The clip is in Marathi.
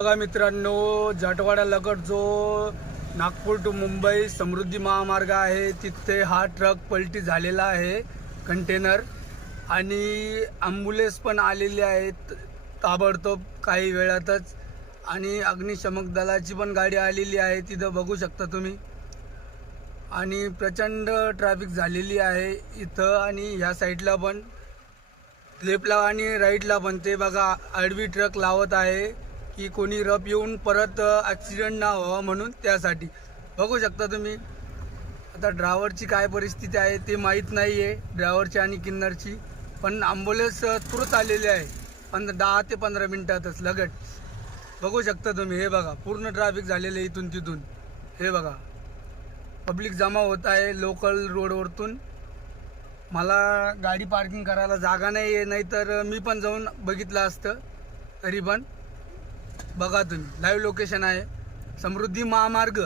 बघा मित्रांनो, जाटवाडा लगत जो नागपूर टू मुंबई समृद्धी महामार्ग आहे तिथे हा ट्रक पलटी झालेला आहे कंटेनर आणि ॲम्ब्युलन्स पण आलेली आहेत ताबडतोब काही वेळातच आणि अग्निशमक दलाची पण गाडी आलेली आहे तिथं बघू शकता तुम्ही आणि प्रचंड ट्रॅफिक झालेली आहे इथं आणि ह्या साईडला पण लेफ्टला आणि राईटला पण ते बघा आडवी ट्रक लावत आहे की कोणी रफ येऊन परत ॲक्सिडेंट ना व्हावा म्हणून त्यासाठी बघू शकता तुम्ही आता ड्रायव्हरची काय परिस्थिती आहे ते माहीत नाही आहे ड्रायव्हरची आणि किन्नरची पण ॲम्ब्युलन्स तुरंत आलेली आहे 10 ते 15 मिनटातच लगट बघू शकता तुम्ही हे बघा पूर्ण ट्रॅफिक झालेलं आहे इथून तिथून हे बघा पब्लिक जमा होत आहे लोकल रोडवरतून मला गाडी पार्किंग करायला जागा नाही आहे नाहीतर मी पण जाऊन बघितलं असतं तरी पण बघा तुम्ही लाईव्ह लोकेशन आहे समृद्धी महामार्ग